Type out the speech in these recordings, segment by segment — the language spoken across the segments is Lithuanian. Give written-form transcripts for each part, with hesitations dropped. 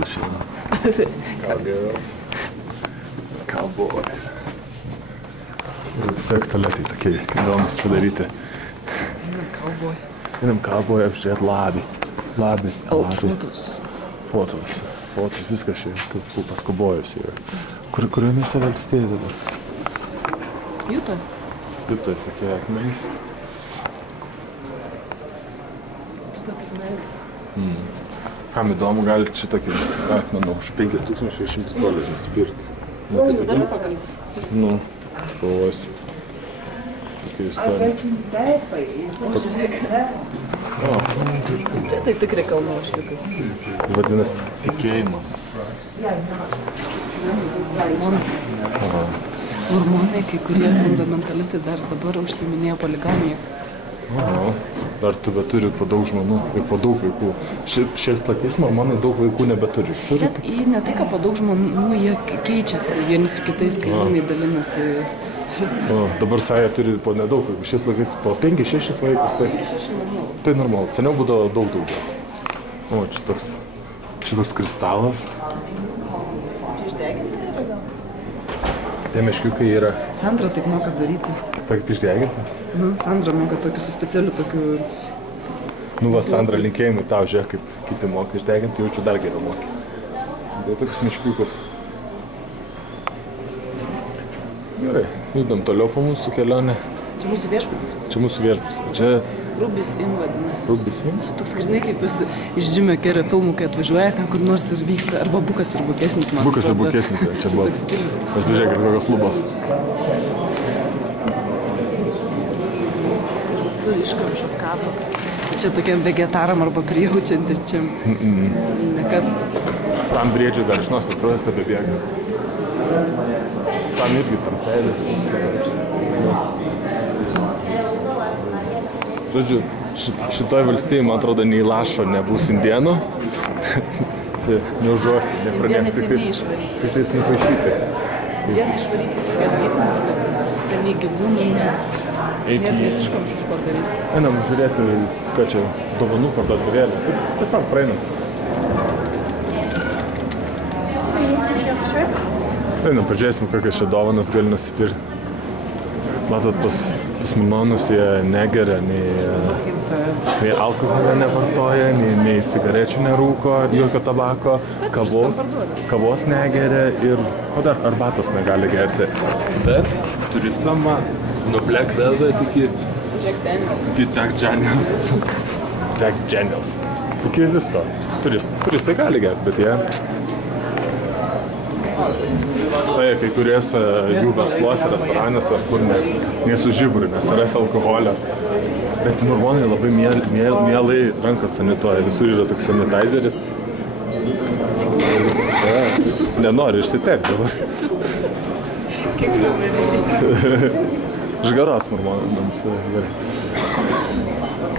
bullshit. Cowgirls. Cowboys. Ir visak tualetai tokie įdomus padaryti. Einam cowboy apžiūrėt labį. Fotos, viskas čia, kaip pas kaubojus yra. Kurioje mieste valstybė dabar? Juto, tokie akmenys. Kam įdomu, gali šitokį akmeną už $5,600 nusipirkti. tu dar pagalbės. Nu, galvosiu. Tokia istorija. Čia tai tikrai kalno ožkiukai. Vadinasi tikėjimas. Mormonai, kai kurie fundamentalistai dar dabar užsiminėjo poligamiją. Dar tu beturi po daug žmonių ir po daug vaikų. Šiais laikais mormonai daug vaikų nebeturi. Bet ne tai, kad po daug žmonių, jie keičiasi vieni su kitais, kaimynai dalinasi. Dabar Saja turi po nedaug vaikų. Šiais laikais po 5-6 vaikus. Tai normalu. Seniau būdavo daug daugiau. Čia toks kristalas. Čia išdeginti yra gal? Tie meškiukai yra. Sandra taip moka daryti. Taip išdeginti? Sandra moka tokiu su specialiu tokiu... Sandra, linkėjimai tau, žiūrėk, kaip kiti moka išdeginti, jaučiu dar geriau moka. Tai tokius meškiukus. Gerai, judam toliau po mūsų kelionę. Čia mūsų viešbutis. Čia Rubis Inn vadinasi. Rubis Inn? Toks grinai kaip jis iš Jimmy Carrey filmų, kai atvažiuoja, ten kur nors ir vyksta, arba Bukas ir Bukesnis, man. Bukas ir Bukesnis, čia buvo. Toks stilius. Mes pažiūrėk, ir kokios lubos. Visur iškamšos kapo. Čia tokiam vegetaram arba prijaučiantičiam. Nekas. Tam briedžiui dar iš nosies kraujas tebebėga. Tam irgi tamselė. Žodžiu, šitoj valstybėje, man atrodo, nei lašo nebus indienų. Čia neužuosi, Indienai seniai išvaryti. Tik tais nupaišyti. Indienai išvaryti tokias dykumas, kad ten nei gyvūnų, net iškamšiško daryti. Einam žiūrėti, ką čia dovanų parduotuvėlė. Tiesiog praeinam. Einam, pažiūrėsim, kokias čia dovanas gali nusipirkti. Matot, pas mormonus jie negeria, nei alkoholio nevartoja, nei cigarečių nerūko, jokio tabako, kavos negeria ir arbatos negali gerti. Bet turistam nuo Black Velvet iki Jack Daniels. Iki visko. Turistai gali gerti, bet jie... Kai kuriuose jų versluose, restoranėse, kur nesu žiburį, nes yra alkoholio. Bet mormonai labai mielai rankas sanituoja. Visur yra toks sanitizeris. Nenori išsitepti dabar. Kiek numerį? Žgaros mormonams.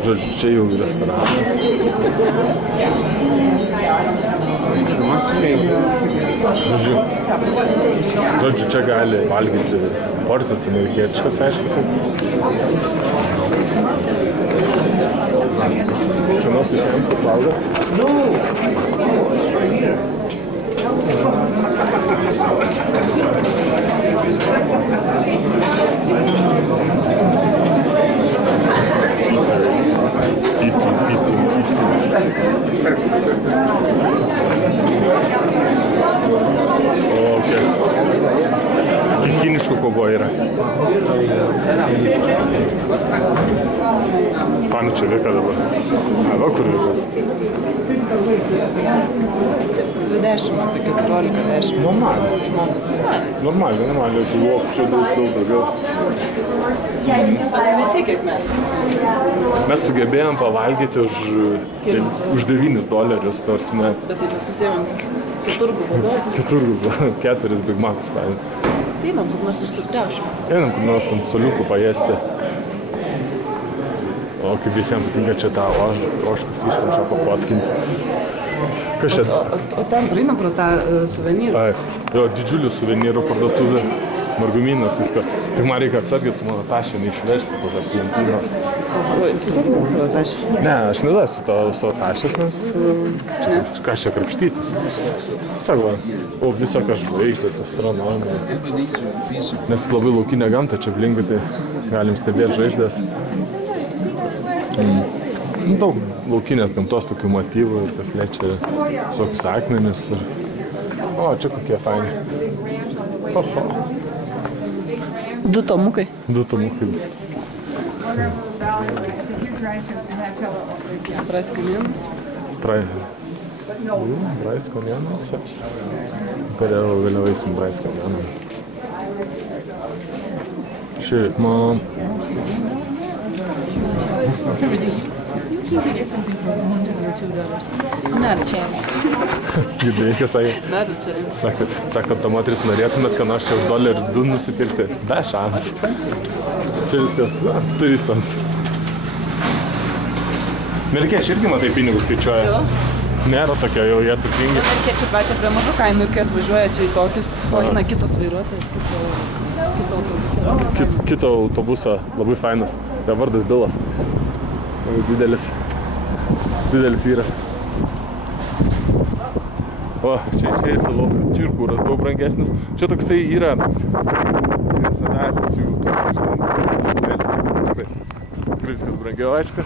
Žodžiu, čia jau restoranas. Žodžiu, čia gali valgyti porcijas amerikietiškas, aišku. Skanaus visiems paslauga. Kiniškų kobo yra. Panu čia veikia dabar. Va, kur veikia? 20, apie 14-10. Normaliai. Normaliai. Čia daug daugiau. Ne tiek, kiek mes. Mes sugebėjom pavalgyti už $9, tarsi ne. Bet tai mes pasiėmėm keturgų vadovus. Keturgų, 4 Big Macus paėmėm. Tai einam, kur nors išsutriaušim. Einam, kur nors ant soliukų paėsti. O kaip visiems patinka čia tą ožkas iškamšą papotkinti. O ten praeinam pro tą suvenyrą. Jo, didžiulių suvenyrų parduotuvę. margumynas, viską. Tik man reikia atsargiai su mano tašė neišversti po tas lentynas. Oi, tu daug man savo tašį? Ne, aš nedasiu to savo tašės, nes ką čia krapštytis. Sako, o visokios žvaigždės, astronomija. Nes labai laukinė gamta čia aplinkui, tai galim stebėti žvaigždės. Daug laukinės gamtos tokių motyvų ir kas liečia visokius akmenis. O, čia kokie faini. Oho. 2 tomukai. 2 tomukai. Praiskanėnas. Praiskanėnas. Vėliau eisim praiskanėną. Šiaip, man... You can get something for $1 or $2. Not a chance. Girdėjai, sakė. Not a chance. Sako, ta moteris norėtumėt, kad nors šios $2 nusipirkti. Be šansų. Čia viskas turistams. Amerikiečiai irgi matai pinigus skaičiuoja. Jo. Nėra tokia jau jie turtingi. Amerikiečiai pratę prie mažų kainų ir kai atvažiuoja čia į tokius, o eina kitos vairuotojas, Kito autobuso labai fainas. Jo vardas Bilas. Didelis vyras. O, čia išėjęs lauk. Čia ir kūras daug brangesnis. Čia toksai yra kresenelis jų. Tikrai viskas brangiau, aišku.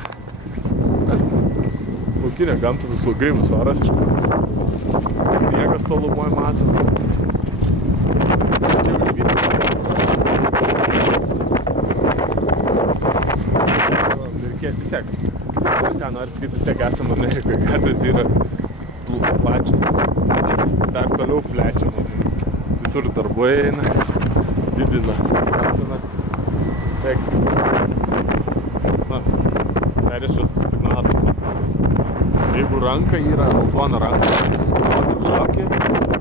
Laukinė gamta, toks gaivus oras. Sniegas tolumoj matas. Čia jau išvystas. Vis tiek, ką nori sakyti, vis tiek esam Amerikoje, gatvės yra plačios, dar toliau plečiamas, visur darbai eina, didina, tekstą. Na, perėšęs signalas toks paskambus. Jeigu ranka yra raudona ranka, jis suduoda blokį,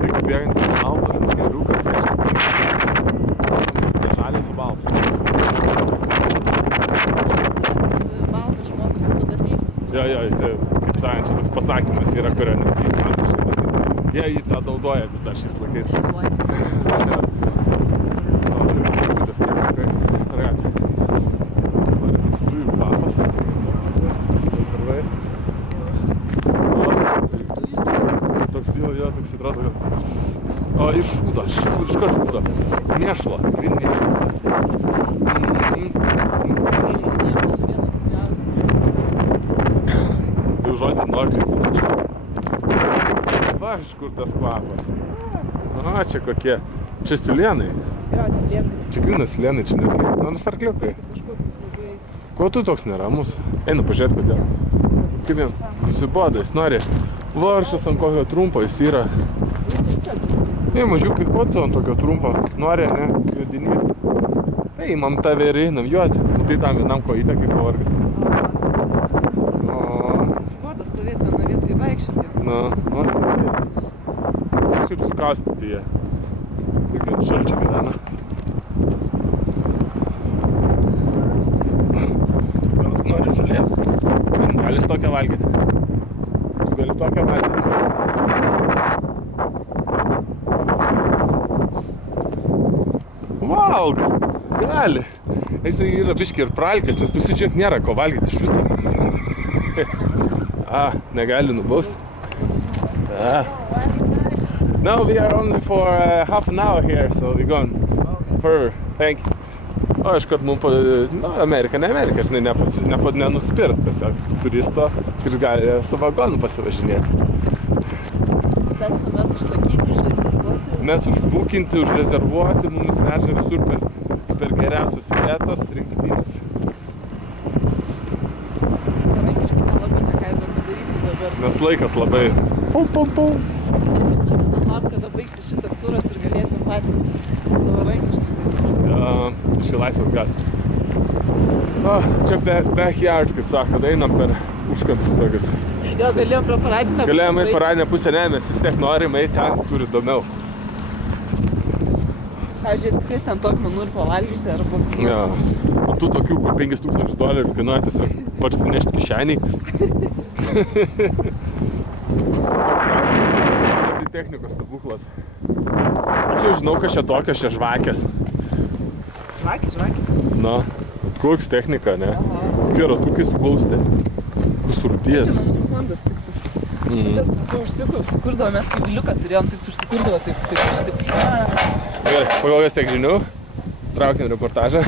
jeigu bėgantis baltas žmogeliukas, tai žaliai su baltu. Jo, jisai, kaip sakant, čia toks pasakymas yra, kurio nesakys angliškai, bet jie jį tą naudoja vis dar šiais laikais. Dujų kvapas. Toks atrodo. O, iš šūdo, iš šūdo. Mėšlo, gryn mėšlas. Žodį nori čia. Va, iš kur tas kvapas. O, čia kokie. Čia siulienai. Jo, siulienai. Čia grynas siulienai, čia net. Nors arkliukai. Ko tu toks neramus? Einu pažiūrėti, kodėl. Kaip jam nusibodo, jis nori varšas ant kokio trumpo, jis yra. Ei, mažiukai, ko tu ant tokio trumpo? Nori, ne? Jodinėti. Tai, imam tave ir einam juoti. Tai tam vienam kojytę, kaip pavargas. Stovėtų nuo vietų įvaikščioti. Na, nori padaryti. Kažkaip sukaustyti jie. Irgi ant šalčio gyvena. Gal jis nori žolės? Gali jis tokią valgyti? Tu gali tokią valgyti? Valgo! Gali! Jisai yra biški ir pralkęs, nes pasižiūrėk, nėra ko valgyti iš viso. Negali nubausti. No, we are only for half an hour here, so we're going. Perfect, thank you. O, iškart mums Amerika, žinai, nenuspirs tiesiog turisto, kuris gali su vagonu pasivažinėti. Tas mes užsakyti, užrezervuoti? Mes užbukinti, užrezervuoti, mums veža visur per geriausias vietas, rinktinės. Nes laikas labai... Pum. Kada baigsi šitas turas ir galėsim patys savarankiškai. Iškai laisvės gali. Čia backyard, kaip sako, einam per užkampius tokius. Gal galėjom pro paradinę pusę? Galėjom į paradinę pusę, ne, mes vis tiek norim eiti ten, kur įdomiau. Pavyzdžiui, atsės ten tokmenų ir pavalgyti arba... Ja. O tų tokių, kur $5,000 kainuoja tiesiog parsinešti kišeniai. Tai technikos stebuklas. Aš jau žinau, kas čia tokios, čia žvakės. Žvakės. Na, koks technika, ne? Kokie ratukai suglausti. Kokius rūties. Čia nuo mūsų Hondas tiktų. Čia užsikurdavo, mes kaip liuką turėjom, taip užsikurdavo, taip. Gerai, pagal jas tiek žinių. Traukiam reportažą.